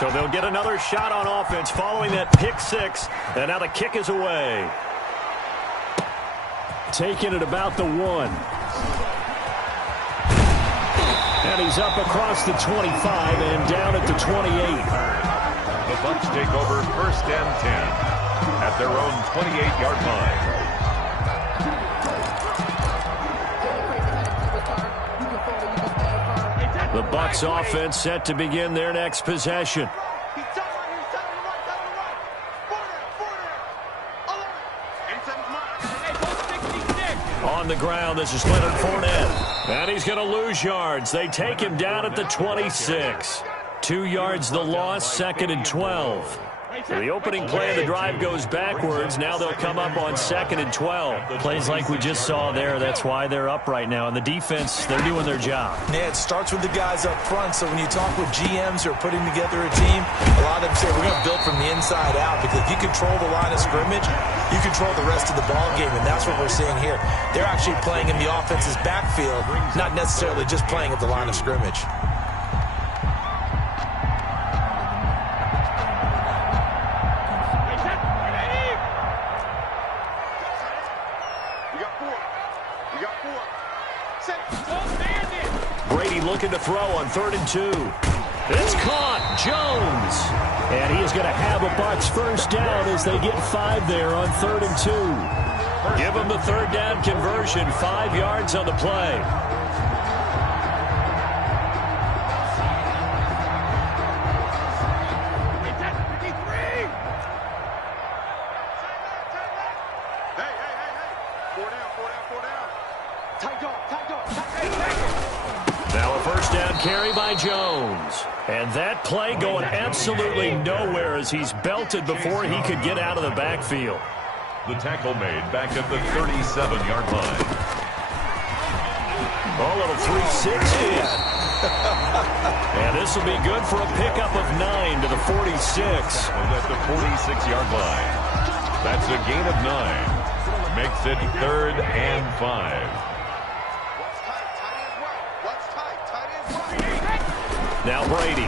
So they'll get another shot on offense following that pick six. And now the kick is away. Taking it about the 1. And he's up across the 25 and down at the 28. The Bucs take over 1st and 10 at their own 28-yard line. The Bucs offense set to begin their next possession. On the ground, this is Leonard Fournette. And he's going to lose yards. They take him down at the 26. 2 yards the loss, 2nd and 12. So the opening play of the drive goes backwards. Now they'll come up on 2nd and 12. Plays like we just saw there. That's why they're up right now. And the defense, they're doing their job. Yeah, it starts with the guys up front. So when you talk with GMs who are putting together a team, a lot of them say we're going to build from the inside out, because if you control the line of scrimmage, you control the rest of the ball game, and that's what we're seeing here. They're actually playing in the offense's backfield, not necessarily just playing at the line of scrimmage. Brady looking to throw on 3rd and 2. It's caught. Jones. And he is going to have a Bucs first down as they get 5 there on 3rd and 2. Give them the 3rd down conversion. 5 yards on the play. Now a first down carry by Jones. And that play going absolutely nowhere as he's belted before he could get out of the backfield. The tackle made back at the 37-yard line. A little 360. And this will be good for a pickup of 9 to the 46. At the 46-yard line. That's a gain of 9. Makes it 3rd and 5. Now Brady.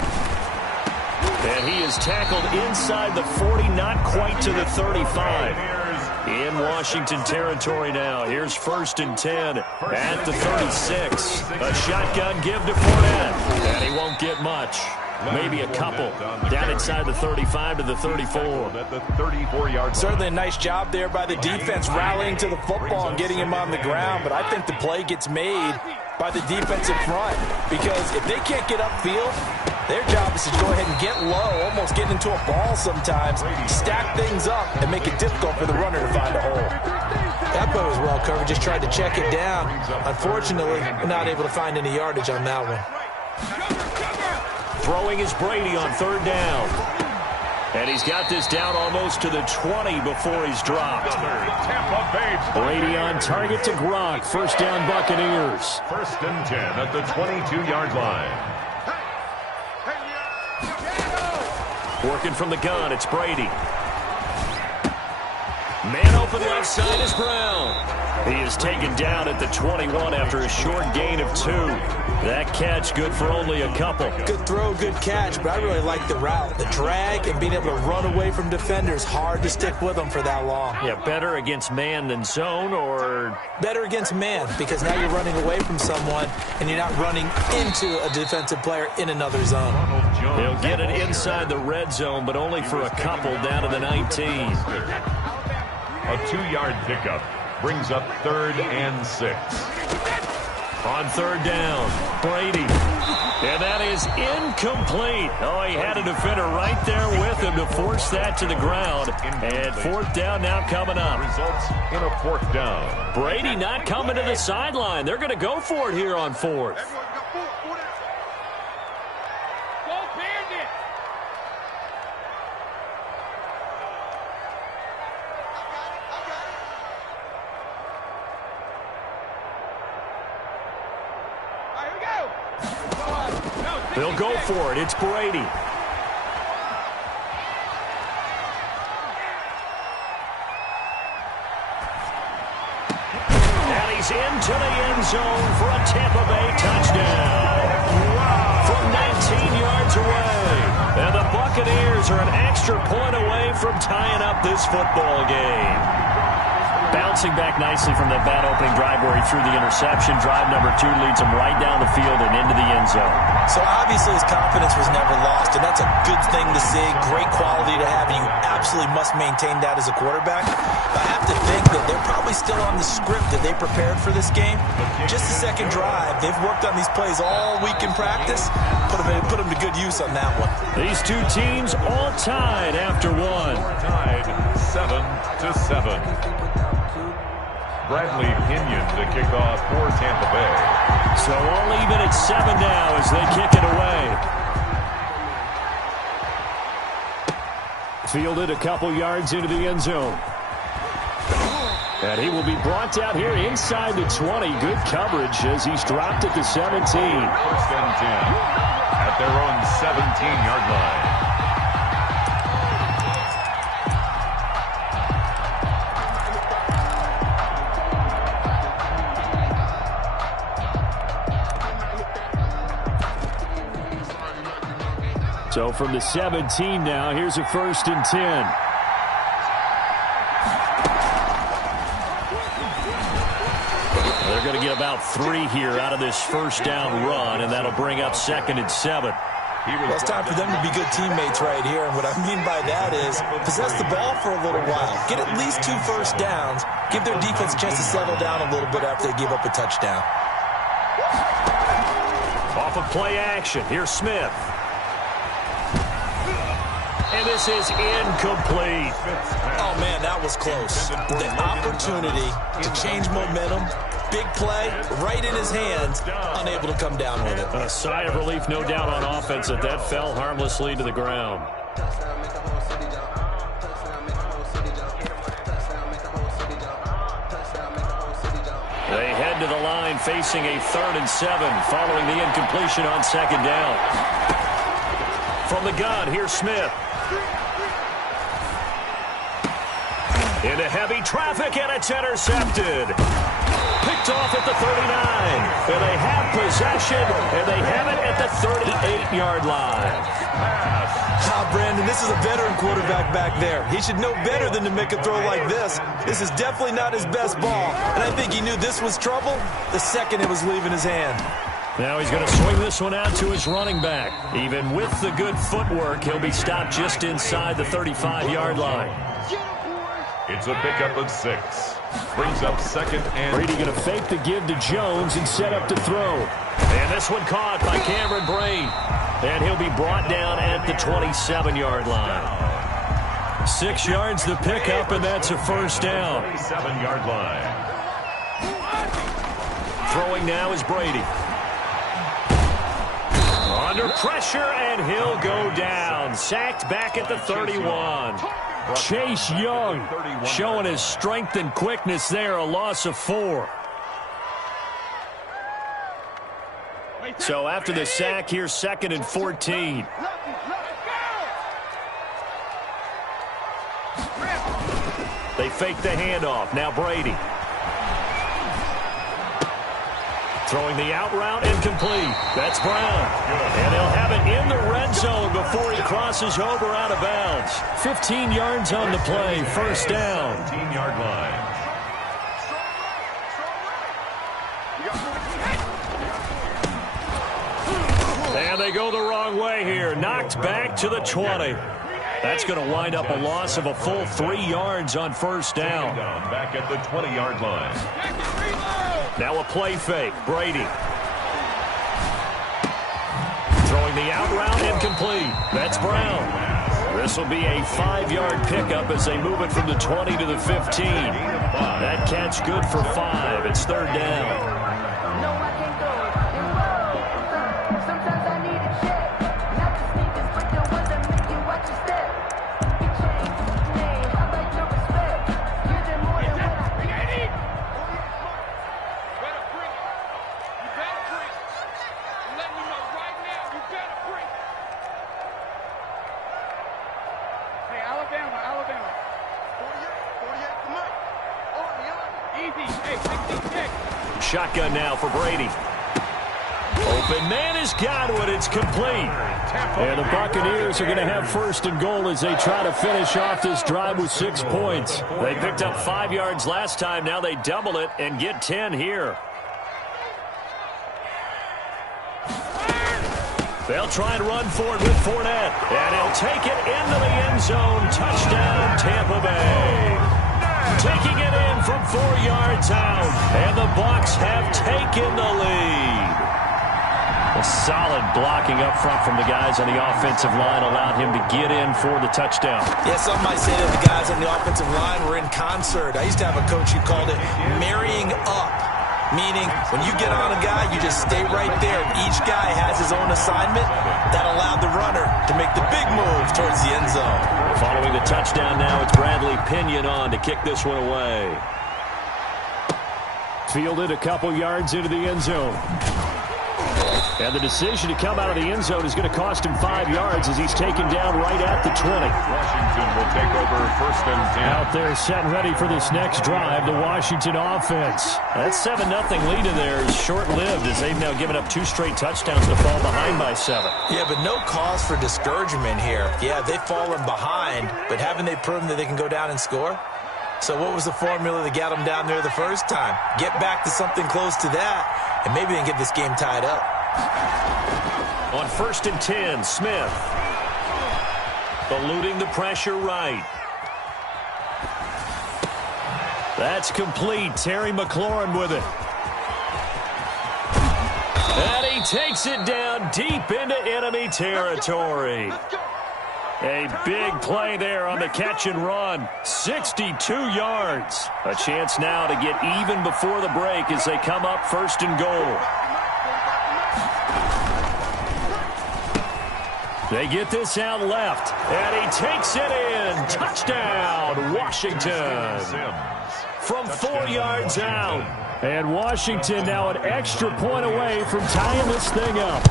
And he is tackled inside the 40, not quite to the 35. In Washington territory now. Here's 1st and 10 at the 36. A shotgun give to Fournette. And he won't get much. Maybe a couple. Down inside the 35 to the 34. At the 34-yard line. Certainly a nice job there by the defense rallying to the football and getting him on the ground. But I think the play gets made by the defensive front, because if they can't get upfield, their job is to go ahead and get low, almost get into a ball sometimes, stack things up, and make it difficult for the runner to find a hole. That play was well covered, just tried to check it down. Unfortunately, we're not able to find any yardage on that one. Throwing is Brady on 3rd down. And he's got this down almost to the 20 before he's dropped. Brady on target to Gronk. 1st down Buccaneers. 1st and 10 at the 22-yard line. Working from the gun, it's Brady. Man open left side is Brown. He is taken down at the 21 after a short gain of 2. That catch good for only a couple. Good throw, good catch, but I really like the route. The drag and being able to run away from defenders. Hard to stick with them for that long. Yeah, better against man than zone, or? Better against man, because now you're running away from someone and you're not running into a defensive player in another zone. He'll get it inside the red zone, but only for a couple down to the 19. A 2-yard pickup brings up 3rd and 6. On 3rd down, Brady. And that is incomplete. Oh, he had a defender right there with him to force that to the ground. And 4th down now coming up. Results in a 4th down. Brady not coming to the sideline. They're going to go for it here on 4th. They'll go for it. It's Brady. And he's into the end zone for a Tampa Bay touchdown. Wow. From 19 yards away. And the Bucs Steelers are an extra point away from tying up this football game. Bouncing back nicely from that bad opening drive where he threw the interception. Drive number 2 leads him right down the field and into the end zone. So obviously his confidence was never lost, and that's a good thing to see. Great quality to have, and you absolutely must maintain that as a quarterback. But I have to think that they're probably still on the script that they prepared for this game. Just the second drive. They've worked on these plays all week in practice. Put them to good use on that one. These two teams all tied after one. Tied 7-7. Bradley Pinion to kick off for Tampa Bay. So all even at 7 now as they kick it away. Fielded a couple yards into the end zone. And he will be brought down here inside the 20. Good coverage as he's dropped at the 17. First and 10 at their own 17-yard line. So from the 17 now, here's a 1st and 10. They're going to get about 3 here out of this first down run, and that'll bring up 2nd and 7. Well, it's time for them to be good teammates right here. And what I mean by that is possess the ball for a little while. Get at least 2 first downs. Give their defense a chance to settle down a little bit after they give up a touchdown. Off of play action. Here's Smith. And this is incomplete. Oh, man, that was close. The opportunity to change momentum, big play, right in his hands, unable to come down with it. A sigh of relief, no doubt, on offense that fell harmlessly to the ground. They head to the line facing a 3rd and 7 following the incompletion on 2nd down. From the gun, here's Smith. Into heavy traffic, and it's intercepted. Picked off at the 39. And they have possession, and they have it at the 38-yard line. Brandon, this is a veteran quarterback back there. He should know better than to make a throw like this. This is definitely not his best ball, and I think he knew this was trouble the second it was leaving his hand. Now he's going to swing this one out to his running back. Even with the good footwork, he'll be stopped just inside the 35-yard line. It's a pickup of 6. Brings up 2nd and... Brady going to fake the give to Jones and set up to throw. And this one caught by Cameron Brate. And he'll be brought down at the 27-yard line. 6 yards the pickup, and that's a first down. 27-yard line. Throwing now is Brady. Under pressure, and he'll go down. Sacked back at the 31. Chase Young showing his strength and quickness there, a loss of 4. So after the sack, here's 2nd and 14. They fake the handoff. Now Brady. Throwing the out route, incomplete. That's Brown. And he'll have it in the red zone before he crosses over out of bounds. 15 yards on the play, first down. 17-yard line. And they go the wrong way here. Knocked back to the 20. That's going to wind up a loss of a full 3 yards on first down. Back at the 20-yard line. Now a play fake. Brady. Throwing the out route, incomplete. That's Brown. This will be a 5-yard pickup as they move it from the 20 to the 15. That catch good for 5. It's 3rd down. Shotgun now for Brady. Open man has got it. It's complete. And the Buccaneers are going to have first and goal as they try to finish off this drive with 6 points. They picked up 5 yards last time. Now they double it and get 10 here. They'll try and run for it with Fournette. And he'll take it into the end zone. Touchdown, Tampa Bay. Taking it in from 4 yards out. And the Bucs have taken the lead. A solid blocking up front from the guys on the offensive line allowed him to get in for the touchdown. Yeah, some might say that the guys on the offensive line were in concert. I used to have a coach who called it marrying up, meaning when you get on a guy, you just stay right there. Each guy has his own assignment. That allowed the runner to make the big move towards the end zone. Following the touchdown now, it's Bradley Pinion on to kick this one away. Fielded a couple yards into the end zone. And the decision to come out of the end zone is going to cost him 5 yards as he's taken down right at the 20. Washington will take over first and 10. Out there set ready for this next drive, the Washington offense. That 7-0 lead in there is short-lived as they've now given up 2 straight touchdowns to fall behind by 7. Yeah, but no cause for discouragement here. Yeah, they've fallen behind, but haven't they proven that they can go down and score? So what was the formula that got them down there the first time? Get back to something close to that, and maybe they can get this game tied up. On first and 10, Smith. Eluding the pressure right. That's complete. Terry McLaurin with it. And he takes it down deep into enemy territory. A big play there on the catch and run. 62 yards. A chance now to get even before the break as they come up first and goal. They get this out left, and he takes it in. Touchdown, Washington. From 4 yards out. And Washington now an extra point away from tying this thing up.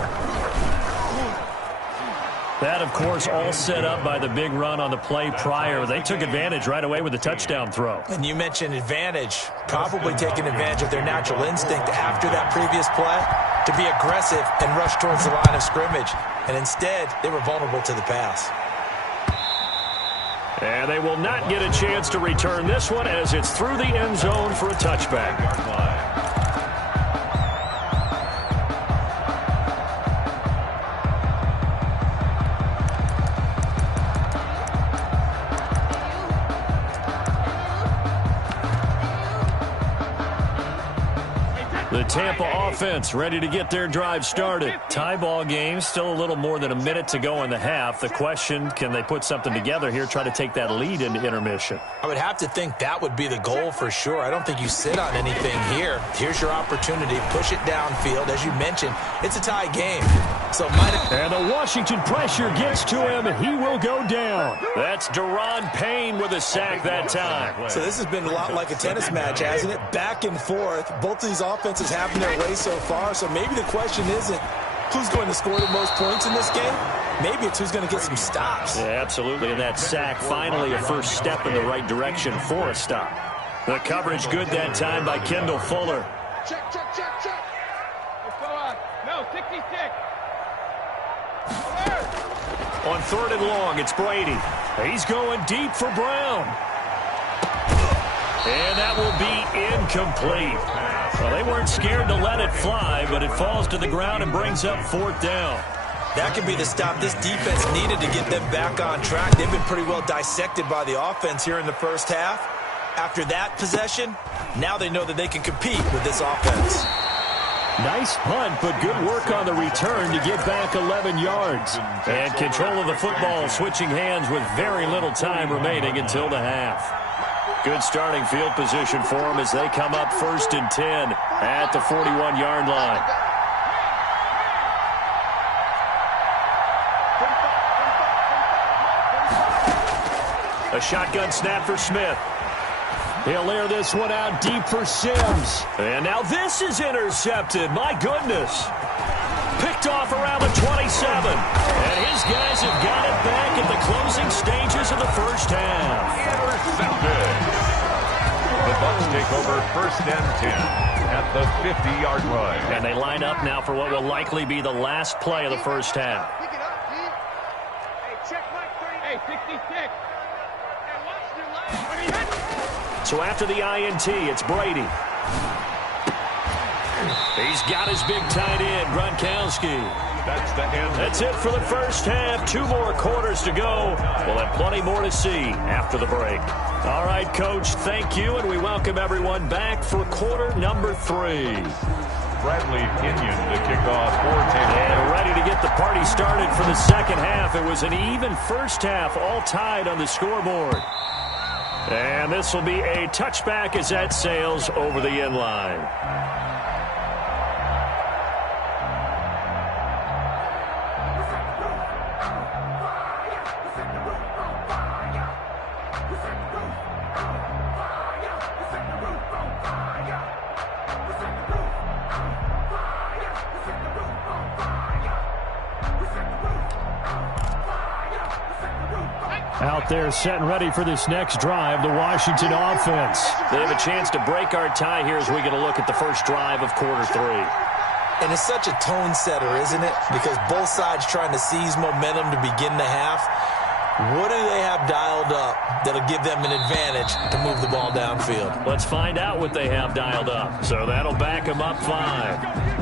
That, of course, all set up by the big run on the play prior. They took advantage right away with the touchdown throw. And you mentioned advantage, probably taking advantage of their natural instinct after that previous play to be aggressive and rush towards the line of scrimmage. And instead, they were vulnerable to the pass. And they will not get a chance to return this one as it's through the end zone for a touchback. The Tampa offense ready to get their drive started. Tie ball game, still a little more than a minute to go in the half. The question, can they put something together here, try to take that lead into intermission? I would have to think that would be the goal for sure. I don't think you sit on anything here. Here's your opportunity. Push it downfield. As you mentioned, it's a tie game. So and the Washington pressure gets to him. He will go down. That's Deron Payne with a sack that time. So this has been a lot like a tennis match, hasn't it? Back and forth. Both of these offenses having their way so far. So maybe the question isn't who's going to score the most points in this game. Maybe it's who's going to get some stops. Yeah, absolutely. And that sack finally a first step in the right direction for a stop. The coverage good that time by Kendall Fuller. Check. What's going on? No, tick. On third and long, it's Brady. He's going deep for Brown. And that will be incomplete. Well, they weren't scared to let it fly, but it falls to the ground and brings up fourth down. That could be the stop this defense needed to get them back on track. They've been pretty well dissected by the offense here in the first half. After that possession, now they know that they can compete with this offense. Nice punt, but good work on the return to get back 11 yards. And control of the football switching hands with very little time remaining until the half. Good starting field position for them as they come up first and 10 at the 41-yard line. A shotgun snap for Smith. He'll air this one out deep for Sims. And now this is intercepted. My goodness. Picked off around the 27. And his guys have got it back at the closing stages of the first half. Intercepted. The Bucs take over 1st and 10 at the 50-yard line. And they line up now for what will likely be the last play of the first half. Pick it up, G. Hey, check Mike 30. Hey, 66. Hey, watch your leg. So after the INT, it's Brady. He's got his big tight end, Gronkowski. That's the end. That's it for the first half. 2 more quarters to go. We'll have plenty more to see after the break. All right, Coach, thank you, and we welcome everyone back for quarter number 3. Bradley Pinion to kick off for Tampa. And ready to get the party started for the second half. It was an even first half, all tied on the scoreboard. And this will be a touchback as that sails over the end line. Out there set and ready for this next drive, the Washington offense. They have a chance to break our tie here as we get a look at the first drive of quarter 3. And it's such a tone setter, isn't it? Because both sides trying to seize momentum to begin the half. What do they have dialed up that'll give them an advantage to move the ball downfield? Let's find out what they have dialed up. So that'll back them up 5.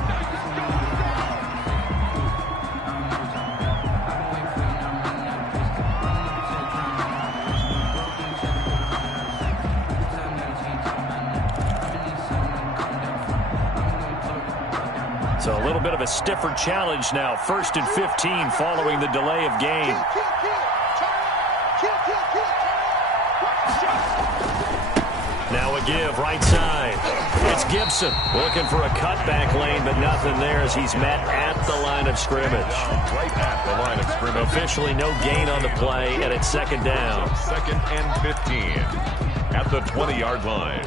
So a little bit of a stiffer challenge now. 1st and 15 following the delay of game. Now a give right side. It's Gibson looking for a cutback lane, but nothing there as he's met at the line of scrimmage. Right at the line of scrimmage. Officially no gain on the play, and it's 2nd down. 2nd and 15 at the 20-yard line.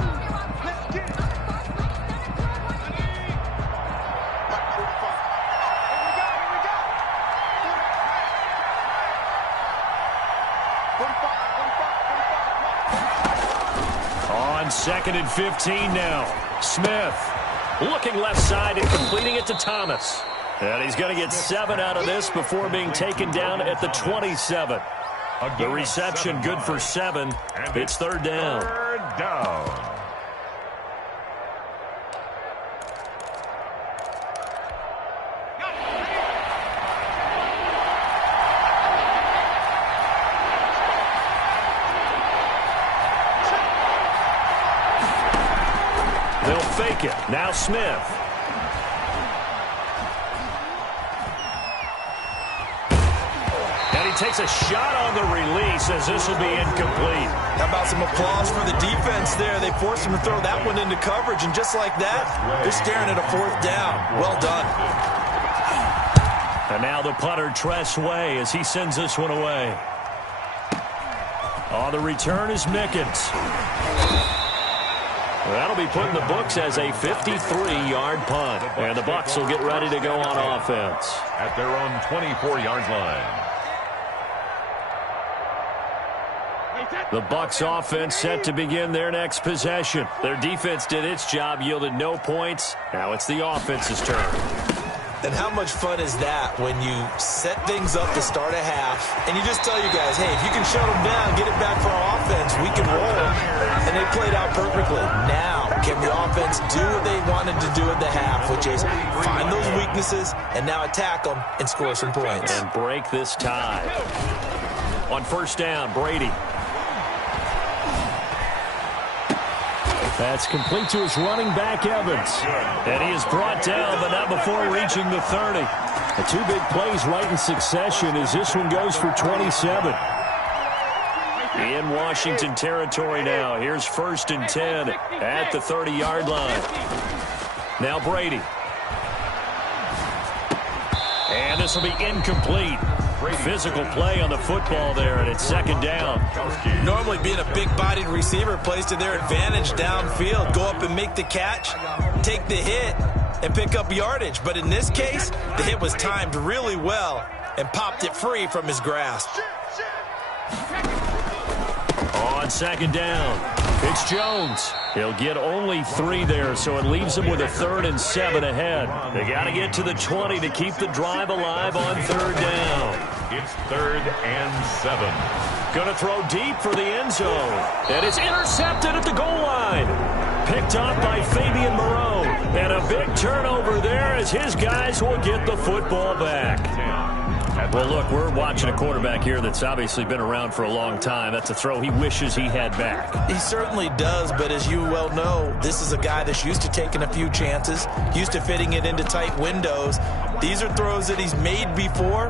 On 2nd and 15 now. Smith looking left side and completing it to Thomas. And he's going to get 7 out of this before being taken down at the 27. The reception good for 7. It's 3rd down. 3rd down. They'll fake it. Now Smith. And he takes a shot on the release as this will be incomplete. How about some applause for the defense there? They forced him to throw that one into coverage, and just like that, they're staring at a 4th down. Well done. And now the punter, Tress Way, as he sends this one away. On the return is Mickens. That'll be put in the books as a 53-yard punt. And the Bucs will get ready to go on offense. At their own 24-yard line. The Bucs offense set to begin their next possession. Their defense did its job, yielded no points. Now it's the offense's turn. And how much fun is that when you set things up to start a half and you just tell your guys, hey, if you can shut them down, get it back for our offense, we can roll. And they played out perfectly. Now, can the offense do what they wanted to do at the half, which is find those weaknesses and now attack them and score some points. And break this tie. On 1st down, Brady. That's complete to his running back, Evans. And he is brought down, but not before reaching the 30. The 2 big plays right in succession as this one goes for 27. In Washington territory now. Here's 1st and 10 at the 30-yard line. Now Brady. And this will be incomplete. Physical play on the football there, and it's 2nd down. Normally being a big-bodied receiver plays to their advantage downfield. Go up and make the catch, take the hit, and pick up yardage. But in this case, the hit was timed really well and popped it free from his grasp. On 2nd down. It's Jones. He'll get only 3 there, so it leaves him with a 3rd and 7 ahead. They got to get to the 20 to keep the drive alive on 3rd down. It's 3rd and 7. Going to throw deep for the end zone. And it's intercepted at the goal line. Picked off by Fabian Moreau. And a big turnover there as his guys will get the football back. Well, look, we're watching a quarterback here that's obviously been around for a long time. That's a throw he wishes he had back. He certainly does, but as you well know, this is a guy that's used to taking a few chances, used to fitting it into tight windows. These are throws that he's made before.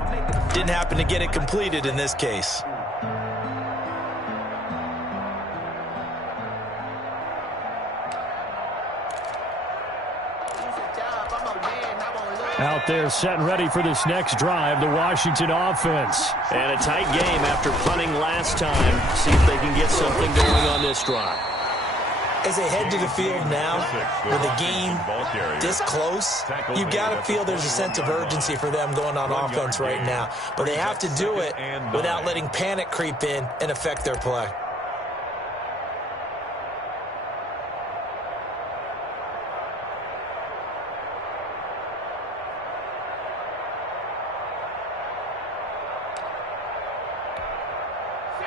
Didn't happen to get it completed in this case. Out there set and ready for this next drive, the Washington offense. And a tight game after punting last time. See if they can get something going on this drive. As they head to the field now, with a game this close, you've got to feel there's a sense of urgency for them going on offense right now. But they have to do it without letting panic creep in and affect their play.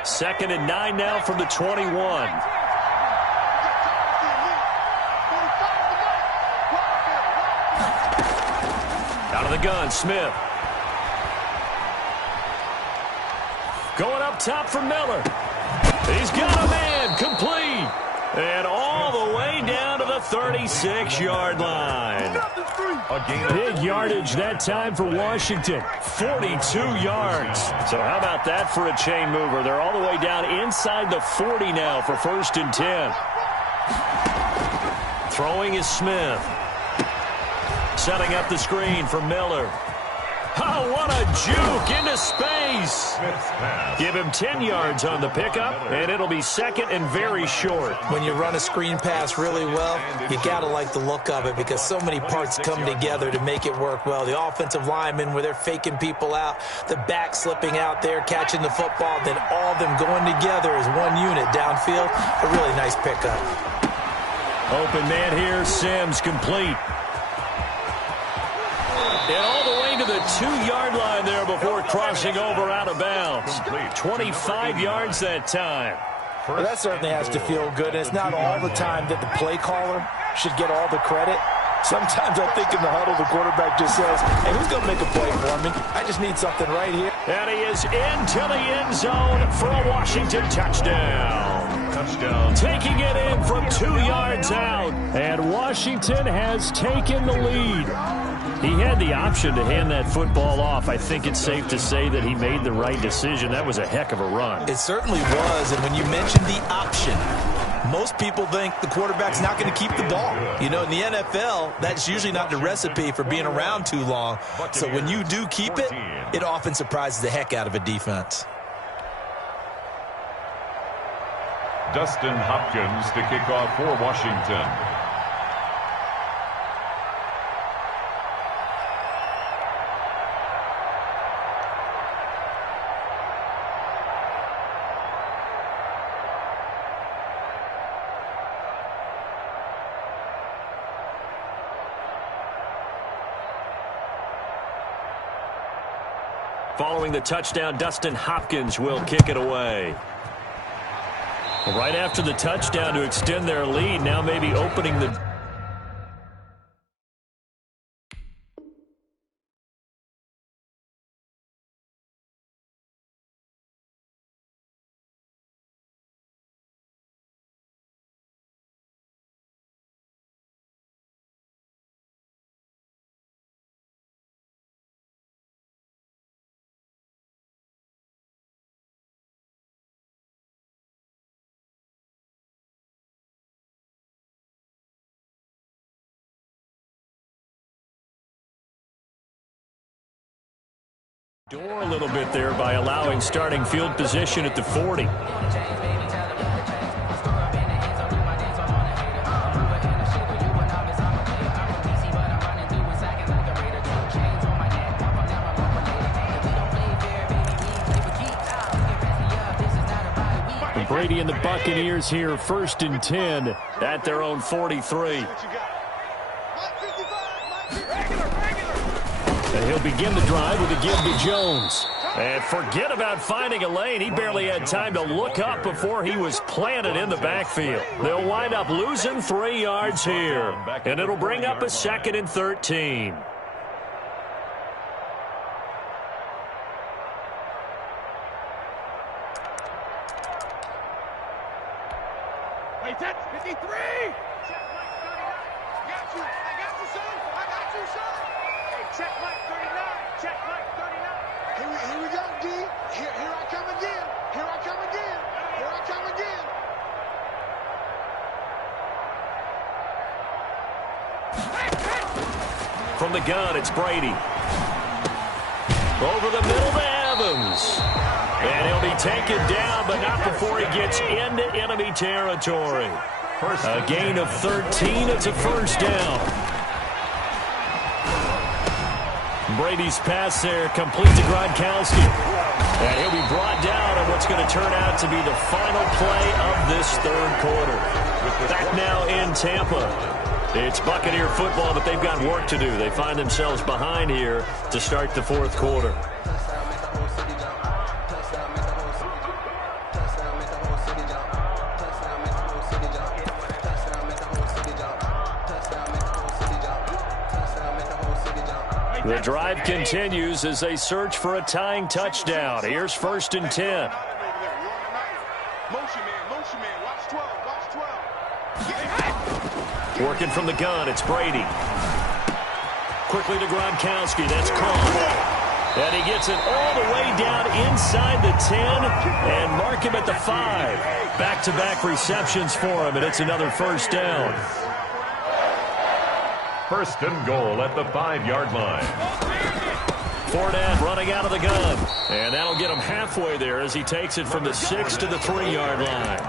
Second and 9 now from the 21. Out of the gun, Smith. Going up top for Miller. He's got a man, complete. And all the way down to the 36-yard line. Big yardage that time for Washington. 42 yards. So how about that for a chain mover? They're all the way down inside the 40 now for 1st and 10. Throwing is Smith. Setting up the screen for Miller. Oh, what a juke into space. Give him 10 yards on the pickup, and it'll be 2nd and very short. When you run a screen pass really well, you got to like the look of it because so many parts come together to make it work well. The offensive linemen where they're faking people out, the back slipping out there, catching the football, then all of them going together as one unit downfield. A really nice pickup. Open man here, Sims, complete. And all the way to the 2-yard line there before crossing over out of bounds. 25 yards that time. Well, that certainly has to feel good. And it's not all the time that the play caller should get all the credit. Sometimes I think in the huddle, the quarterback just says, hey, who's going to make a play for me? I just need something right here. And he is into the end zone for a Washington touchdown. Taking it in from 2 yards out. And Washington has taken the lead. He had the option to hand that football off. I think it's safe to say that he made the right decision. That was a heck of a run. It certainly was. And when you mention the option, most people think the quarterback's not going to keep the ball. You know, in the NFL, that's usually not the recipe for being around too long. So when you do keep it, it often surprises the heck out of a defense. Dustin Hopkins to kick off for Washington. Following the touchdown, Dustin Hopkins will kick it away. Right after the touchdown to extend their lead, now maybe opening the... door a little bit there by allowing starting field position at the 40. Brady and the Buccaneers here, 1st and 10 at their own 43. And he'll begin the drive with a give to Jones. And forget about finding a lane. He barely had time to look up before he was planted in the backfield. They'll wind up losing 3 yards here. And it'll bring up a 2nd and 13. Hey, that's 53! Check Mike 39. Got you. I got you, son. I got you, son. Hey, check Mike 39. Check Mike 39. Here we go, D. Here I come again. Here I come again. Here I come again. From the gun, it's Brady. Over the middle to Evans. And he'll be taken down, but not before he gets into enemy territory. A gain of 13. It's a 1st down. Brady's pass there, complete to Gronkowski. And he'll be brought down on what's going to turn out to be the final play of this 3rd quarter. Back now in Tampa. It's Buccaneer football, but they've got work to do. They find themselves behind here to start the 4th quarter. The drive continues as they search for a tying touchdown. Here's 1st and 10. Motion man, watch 12, watch 12. Working from the gun, it's Brady. Quickly to Gronkowski, that's caught. And he gets it all the way down inside the 10 and mark him at the 5. Back-to-back receptions for him, and it's another 1st down. 1st and goal at the 5-yard line. Fournette running out of the gun. And that'll get him halfway there as he takes it from the 6 to the 3-yard line.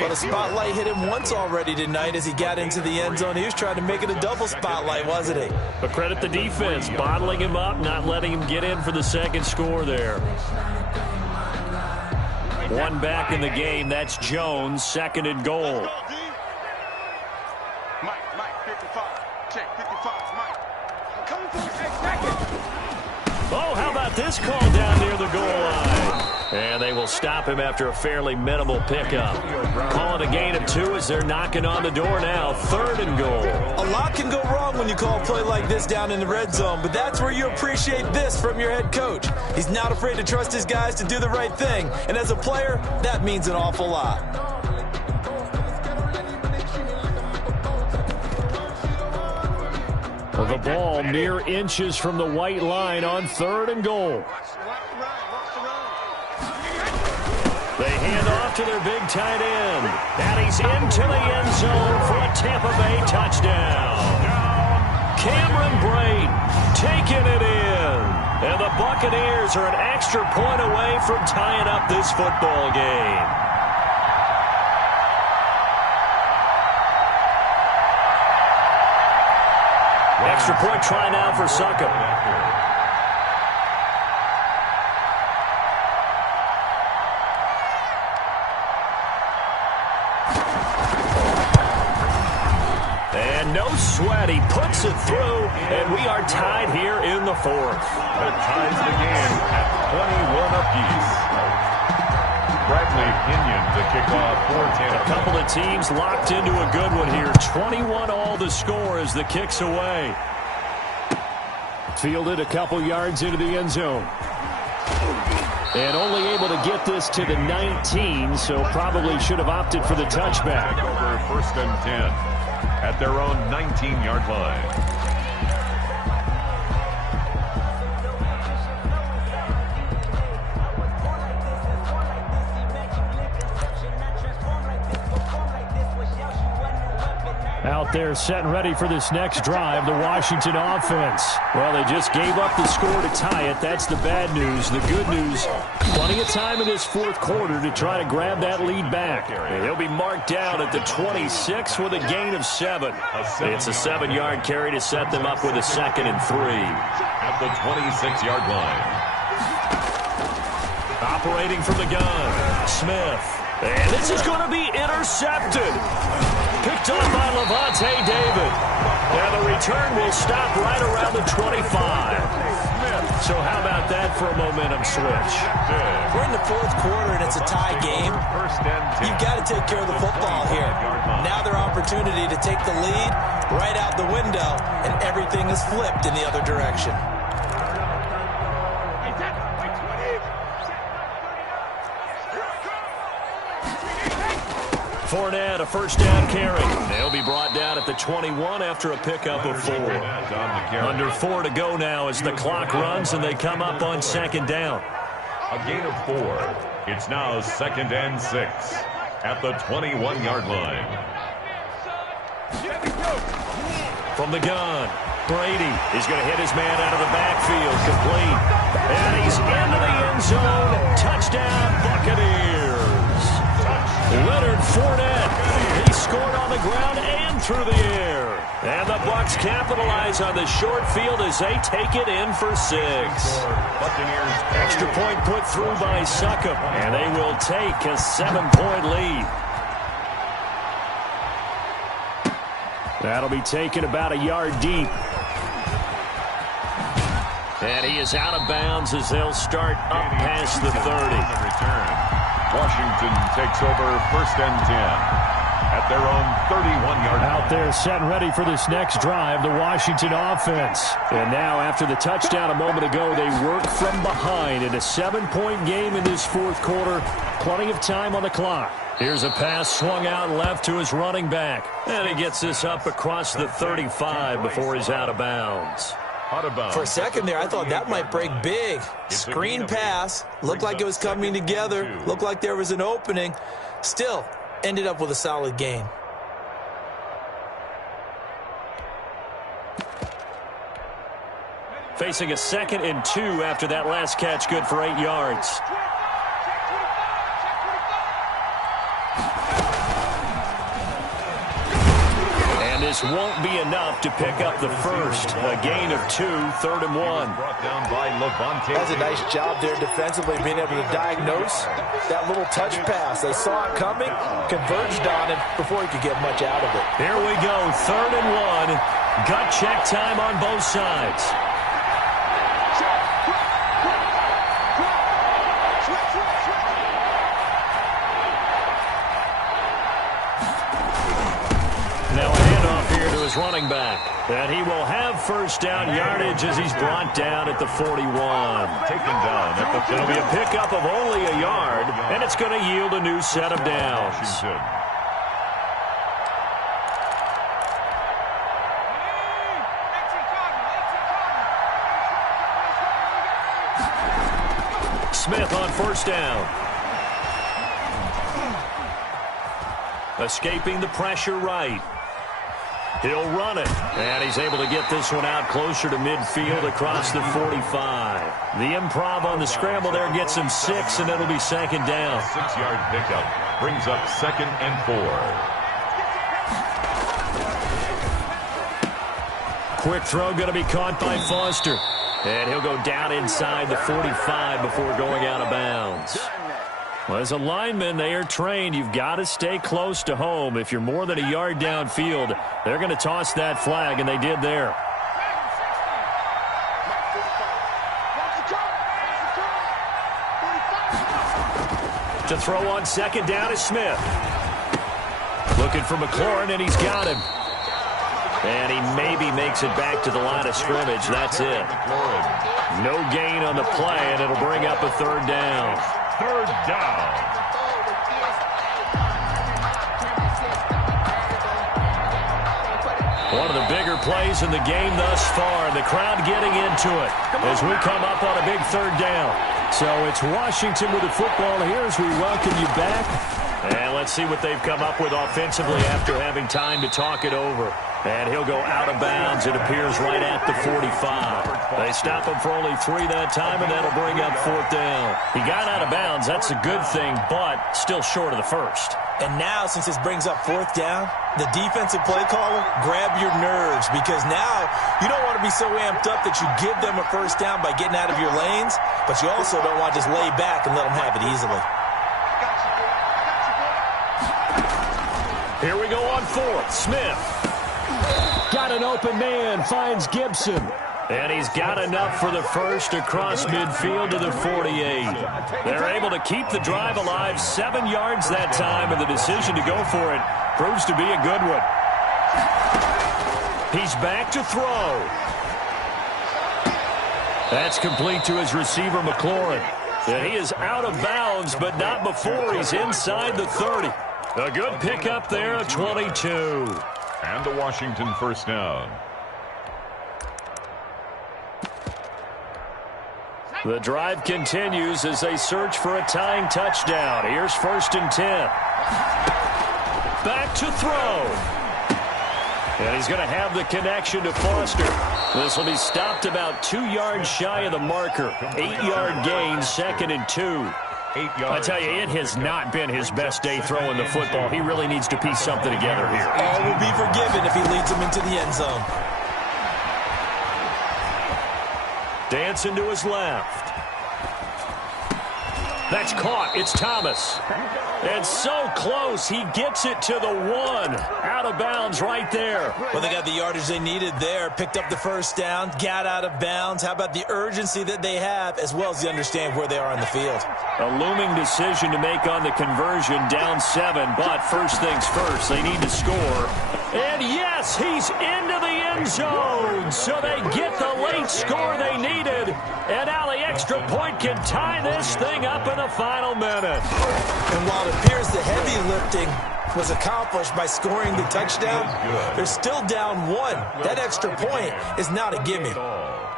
But a spotlight hit him once already tonight as he got into the end zone. He was trying to make it a double spotlight, wasn't he? But credit the defense, bottling him up, not letting him get in for the 2nd score there. One back in the game, that's Jones, 2nd and goal. Mike, 55. Check 55, Mike. I'm coming for you. Oh, how about this call down near the goal line? And they will stop him after a fairly minimal pickup. Calling a gain of 2 as they're knocking on the door now. 3rd and goal. A lot can go wrong when you call a play like this down in the red zone, but that's where you appreciate this from your head coach. He's not afraid to trust his guys to do the right thing, and as a player, that means an awful lot. The ball mere inches from the white line on 3rd and goal. They hand off to their big tight end. And he's into the end zone for a Tampa Bay touchdown. Cameron Brate taking it in. And the Buccaneers are an extra point away from tying up this football game. Extra point try now for Succop. And no sweat, he puts it through, and we are tied here in the 4th. That ties the game at 21 apiece. Bradley Pinion to kick off for Tampa. A couple of teams locked into a good one here. 21 all the score as the kick's away. Fielded a couple yards into the end zone. And only able to get this to the 19, so probably should have opted for the touchback. Over 1st and 10 at their own 19-yard line. Out there set and ready for this next drive, the Washington offense. Well, they just gave up the score to tie it. That's the bad news. The good news, plenty of time in this 4th quarter to try to grab that lead back. And he'll be marked down at the 26 with a gain of 7. It's a 7-yard carry to set them up with a 2nd and 3. At the 26-yard line. Operating from the gun, Smith. And this is going to be intercepted. Picked up by Levante David. And the return will stop right around the 25. So how about that for a momentum switch? We're in the fourth quarter, and it's a tie game. You've got to take care of the football here. Now their opportunity to take the lead right out the window, and everything is flipped in the other direction. Fournette, a first down carry. They'll be brought down at the 21 after a pickup of 4. Under 4 to go now as the clock runs and they come up on second down. A gain of 4. It's now 2nd and 6 at the 21-yard line. From the gun, Brady is going to hit his man out of the backfield, complete. And he's into the end zone. Touchdown, Buccaneers. Leonard Fournette, he scored on the ground and through the air. And the Bucs capitalize on the short field as they take it in for 6. Extra point put through by Succop, and they will take a 7-point lead. That'll be taken about a yard deep. And he is out of bounds as they'll start up past the 30. Washington takes over 1st and 10 at their own 31-yard line. Out there set and ready for this next drive, the Washington offense. And now after the touchdown a moment ago, they work from behind in a 7-point game in this fourth quarter. Plenty of time on the clock. Here's a pass swung out left to his running back. And he gets this up across the 35 before he's out of bounds. For a second there, I thought that might break big. Screen pass. Looked like it was coming together. Looked like there was an opening. Still, ended up with a solid gain. Facing a 2nd and 2 after that last catch, good for 8 yards. This won't be enough to pick up the first. A gain of 2, 3rd and 1. That's a nice job there defensively, being able to diagnose that little touch pass. They saw it coming, converged on it before he could get much out of it. Here we go, 3rd and 1. Gut check time on both sides. Running back, and he will have first down yardage as he's brought down at the 41. Taken down at the 50. It'll be a pickup of only a yard, and it's going to yield a new set of downs. Smith on first down. Escaping the pressure right. He'll run it, and he's able to get this one out closer to midfield across the 45. The improv on the scramble there gets him 6, and it'll be 2nd down. 6-yard pickup brings up 2nd and 4. Quick throw going to be caught by Foster, and he'll go down inside the 45 before going out of bounds. Well, as a lineman, they are trained. You've got to stay close to home. If you're more than a yard downfield, they're going to toss that flag, and they did there. To throw on 2nd down is Smith. Looking for McLaurin, and he's got him. And he maybe makes it back to the line of scrimmage. That's it. No gain on the play, and it'll bring up a 3rd down. 3rd down. One of the bigger plays in the game thus far. The crowd getting into it as we come up on a big 3rd down. So it's Washington with the football here as we welcome you back. And let's see what they've come up with offensively after having time to talk it over. And he'll go out of bounds, it appears, right at the 45. They stop him for only 3 that time, and that'll bring up 4th down. He got out of bounds. That's a good thing, but still short of the first. And now, since this brings up 4th down, the defensive play caller, grab your nerves, because now you don't want to be so amped up that you give them a first down by getting out of your lanes, but you also don't want to just lay back and let them have it easily. Here we go on fourth. Smith. Got an open man. Finds Gibson. And he's got enough for the first across midfield to the 48. They're able to keep the drive alive 7 yards that time, and the decision to go for it proves to be a good one. He's back to throw. That's complete to his receiver, McLaurin. And he is out of bounds, but not before he's inside the 30. A good pickup there, a 22. And the Washington first down. The drive continues as they search for a tying touchdown. Here's 1st and 10. Back to throw. And he's going to have the connection to Foster. This will be stopped about 2 yards shy of the marker. 8-yard gain, 2nd and 2. 8 yards. I tell you, it has not been his best day throwing the football. He really needs to piece something together here. All will be forgiven if he leads them into the end zone. Dancing to his left. That's caught. It's Thomas. And so close, he gets it to the 1. Out of bounds right there. Well, they got the yardage they needed there. Picked up the first down, got out of bounds. How about the urgency that they have, as well as the understand where they are on the field? A looming decision to make on the conversion, down 7. But first things first, they need to score. And yes, he's into the end zone. So they get the late score they needed. And now the extra point can tie this thing up in the final minute. And while it appears the heavy lifting was accomplished by scoring the touchdown, they're still down 1. That extra point is not a gimme.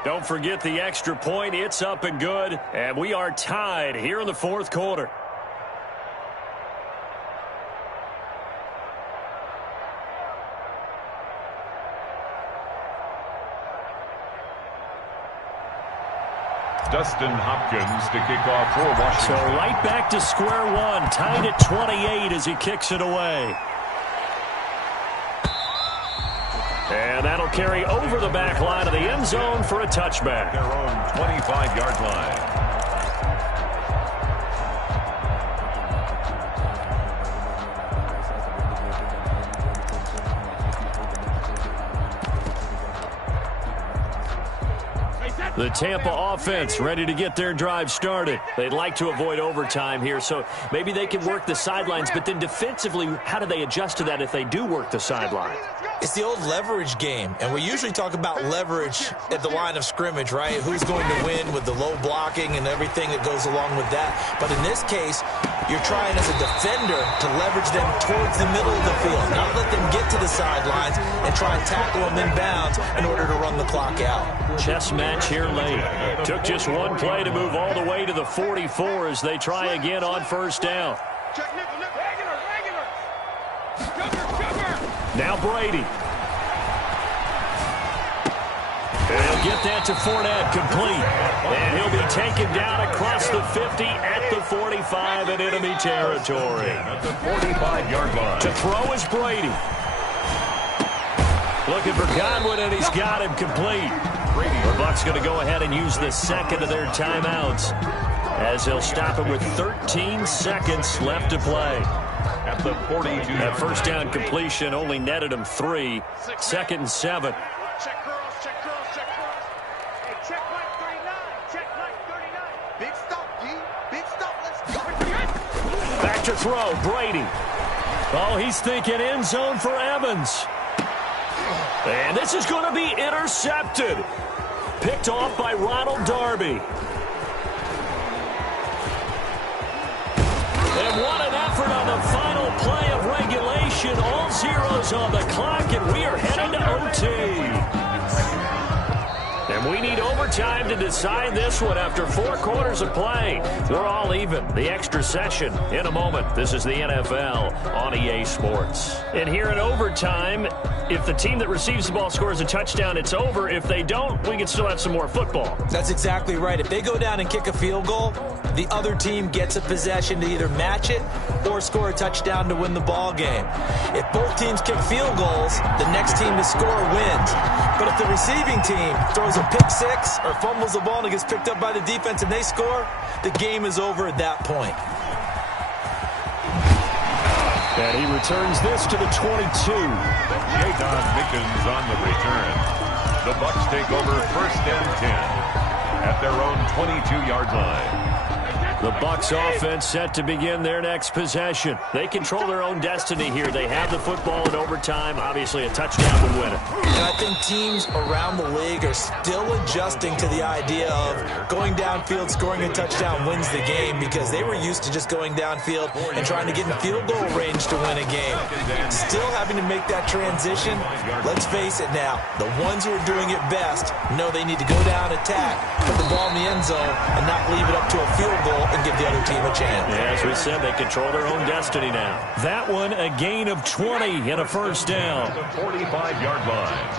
Don't forget the extra point. It's up and good. And we are tied here in the 4th quarter. Dustin Hopkins to kick off for Washington. So right back to square one, tied at 28 as he kicks it away. And that'll carry over the back line of the end zone for a touchback. Their own 25-yard line. The Tampa offense ready to get their drive started. They'd like to avoid overtime here, so maybe they can work the sidelines, but then defensively, how do they adjust to that if they do work the sideline? It's the old leverage game, and we usually talk about leverage at the line of scrimmage, right? Who's going to win with the low blocking and everything that goes along with that. But in this case, you're trying as a defender to leverage them towards the middle of the field, not let them get to the sidelines and try and tackle them inbounds in order to run the clock out. Chess match here late. Took just one play to move all the way to the 44 as they try again on first down. Now Brady. And he'll get that to Fournette, complete. And he'll be taken down across the 50 at the 45 in enemy territory. At the 45-yard line. To throw is Brady. Looking for Godwin, and he's got him complete. The Bucs going to go ahead and use the second of their timeouts as they'll stop it with 13 seconds left to play. At the 42. That first down completion only netted him 3. 2nd and 7. Check curls, check curls, check curls. Hey, check Mike 39, check Mike 39. Big stop, D. Big stop, let's go. Back to throw, Brady. Oh, he's thinking end zone for Evans. And this is going to be intercepted. Picked off by Ronald Darby. And what an effort on the final play of regulation. All zeros on the clock, and we are heading to OT. And we need overtime to decide this one after 4 quarters of play. We're all even. The extra session in a moment. This is the NFL on EA Sports. And here in overtime, if the team that receives the ball scores a touchdown, it's over. If they don't, we can still have some more football. That's exactly right. If they go down and kick a field goal, the other team gets a possession to either match it or score a touchdown to win the ball game. If both teams kick field goals, the next team to score wins. But if the receiving team throws a pick six or fumbles the ball and it gets picked up by the defense and they score, the game is over at that point. And he returns this to the 22. Jadon Mickens on the return. The Bucs take over first and 10 at their own 22-yard line. The Bucs offense set to begin their next possession. They control their own destiny here. They have the football in overtime. Obviously, a touchdown would win it. And I think teams around the league are still adjusting to the idea of going downfield, scoring a touchdown wins the game, because they were used to just going downfield and trying to get in field goal range to win a game. Still having to make that transition. Let's face it now, the ones who are doing it best know they need to go down, attack, put the ball in the end zone, and not leave it up to a field goal and give the other team a chance. Yeah, as we said, they control their own destiny now. That one, a gain of 20 and a first down. The 45-yard line.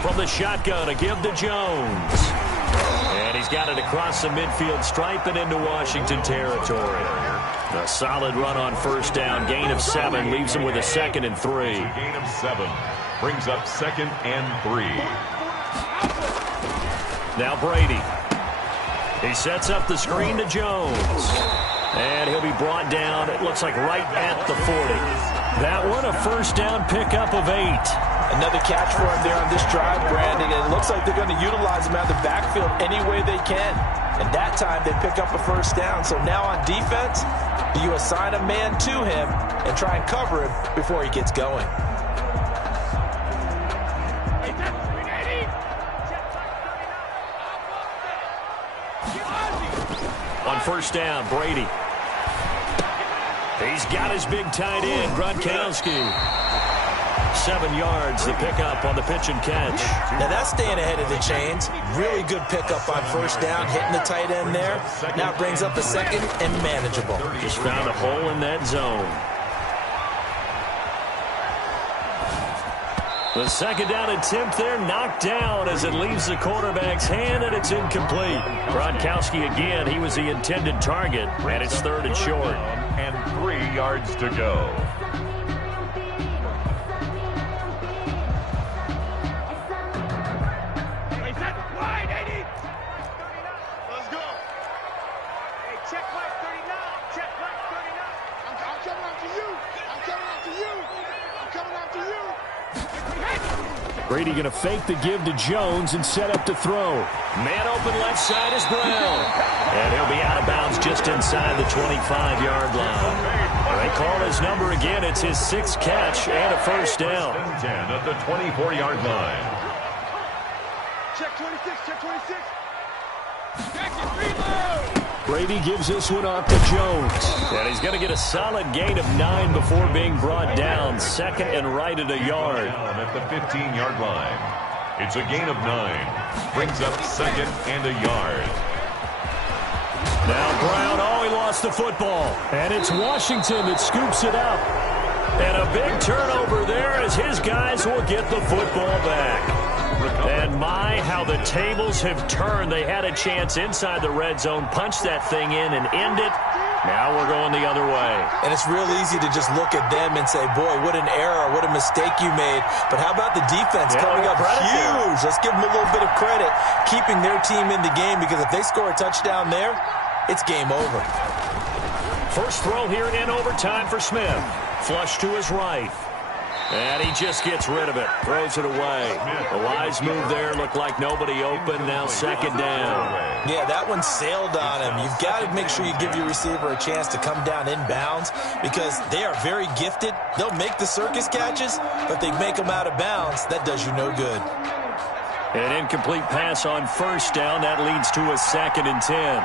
From the shotgun, a give to Jones. And he's got it across the midfield stripe and into Washington territory. A solid run on first down. Gain of 7 leaves him with a 2nd and 3. Gain of 7 brings up 2nd and 3. Now Brady. He sets up the screen to Jones. And he'll be brought down, it looks like right at the 40. That one, a first down pickup of 8. Another catch for him there on this drive, Brandon, and it looks like they're going to utilize him out of the backfield any way they can. And that time they pick up a first down. So now on defense, do you assign a man to him and try and cover him before he gets going? On first down, Brady. He's got his big tight end, Gronkowski. 7 yards, the pickup on the pitch and catch. Now that's staying ahead of the chains. Really good pickup on first down, hitting the tight end there. Now brings up a 2nd and manageable. Just found a hole in that zone. The 2nd down attempt there knocked down as it leaves the quarterback's hand, and it's incomplete. Gronkowski again, he was the intended target, and it's 3rd and short. And 3 yards to go. Brady going to fake the give to Jones and set up to throw. Man open left side is Brown. And he'll be out of bounds just inside the 25-yard line. They call his number again. It's his 6th catch and a first down. 10 at the 24-yard line. Check 26, check 26. Jackson, reload. Brady gives this one off to Jones. And he's going to get a solid gain of 9 before being brought down. 2nd and right at a yard. Down at the 15-yard line. It's a gain of 9. Brings up 2nd and a yard. Now Brown, oh, he lost the football. And it's Washington that scoops it up. And a big turnover there as his guys will get the football back. And my, how the tables have turned. They had a chance inside the red zone, punch that thing in and end it. Now we're going the other way. And it's real easy to just look at them and say, boy, what an error, what a mistake you made. But how about the defense coming up huge? Let's give them a little bit of credit, keeping their team in the game, because if they score a touchdown there, it's game over. First throw here in overtime for Smith. Flush to his right. And he just gets rid of it. Throws it away. A wise move there. Looked like nobody open. Now 2nd down. Yeah, that one sailed on him. You've got to make sure you give your receiver a chance to come down inbounds, because they are very gifted. They'll make the circus catches, but they make them out of bounds. That does you no good. An incomplete pass on first down. That leads to a 2nd and 10.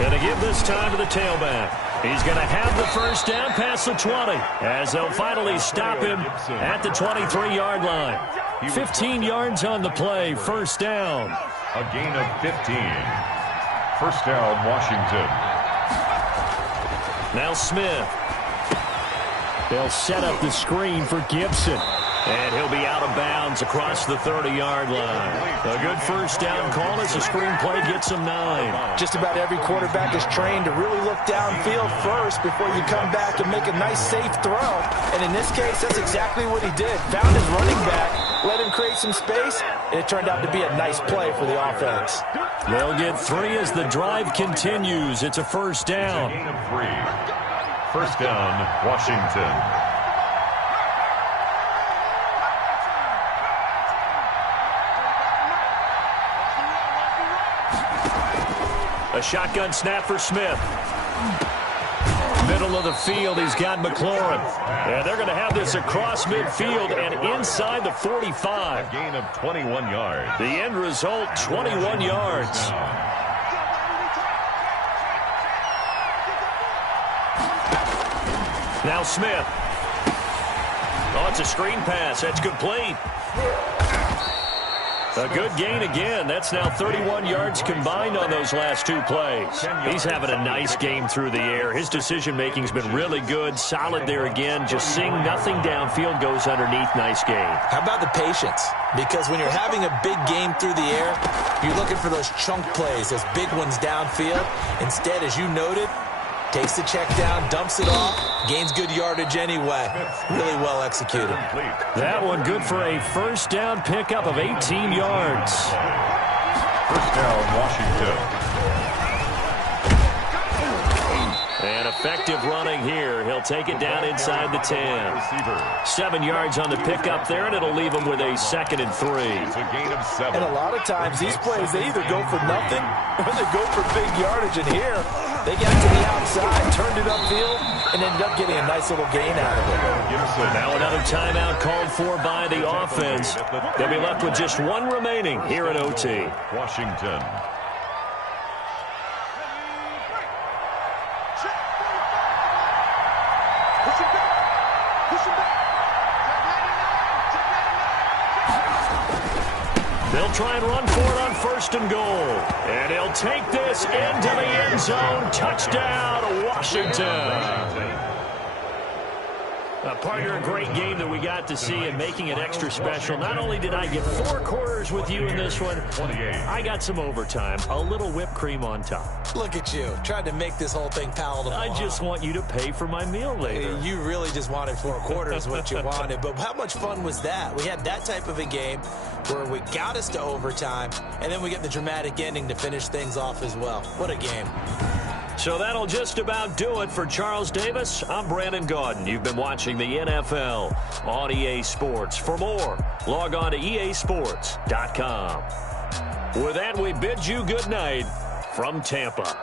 Going to give this time to the tailback. He's going to have the first down past the 20 as they'll finally stop him at the 23-yard line. 15 yards on the play, first down. A gain of 15. First down, Washington. Now Smith. They'll set up the screen for Gibson. And he'll be out of bounds across the 30-yard line. A good first down call as the screenplay gets him 9. Just about every quarterback is trained to really look downfield first before you come back and make a nice, safe throw. And in this case, that's exactly what he did. Found his running back, let him create some space, and it turned out to be a nice play for the offense. They'll get 3 as the drive continues. It's a first down. Gain of 3. First down, Washington. A shotgun snap for Smith. Middle of the field, he's got McLaurin. And they're going to have this across midfield and inside the 45. A gain of 21 yards. The end result, 21 yards. Now Smith. Oh, it's a screen pass. That's complete. A good gain again. That's now 31 yards combined on those last 2 plays. He's having a nice game through the air. His decision-making's been really good. Solid there again. Just seeing nothing downfield goes underneath. Nice game. How about the patience? Because when you're having a big game through the air, you're looking for those chunk plays, those big ones downfield. Instead, as you noted, takes the check down, dumps it off, gains good yardage anyway. Really well executed. That one good for a first down pickup of 18 yards. First down, Washington. And effective running here. He'll take it down inside the 10. 7 yards on the pickup there, and it'll leave him with a 2nd and 3. It's a gain of 7. And a lot of times, these plays, they either go for nothing or they go for big yardage. And here, they got to the outside, turned it upfield, and ended up getting a nice little gain out of it. Now another timeout called for by the offense. They'll be left with just 1 remaining here at OT. Washington. They'll try and run for it on 1st and goal. And he'll take this into the end zone. Touchdown, Washington. Partner, a great game that we got to see and making it extra special. Not only did I get 4 quarters with you in this one, I got some overtime, a little whipped cream on top. Look at you, trying to make this whole thing palatable. I just want you to pay for my meal later. You really just wanted 4 quarters, what you wanted. But how much fun was that? We had that type of a game where we got us to overtime, and then we get the dramatic ending to finish things off as well. What a game. So that'll just about do it for Charles Davis. I'm Brandon Gaudin. You've been watching the NFL on EA Sports. For more, log on to easports.com. With that, we bid you good night from Tampa.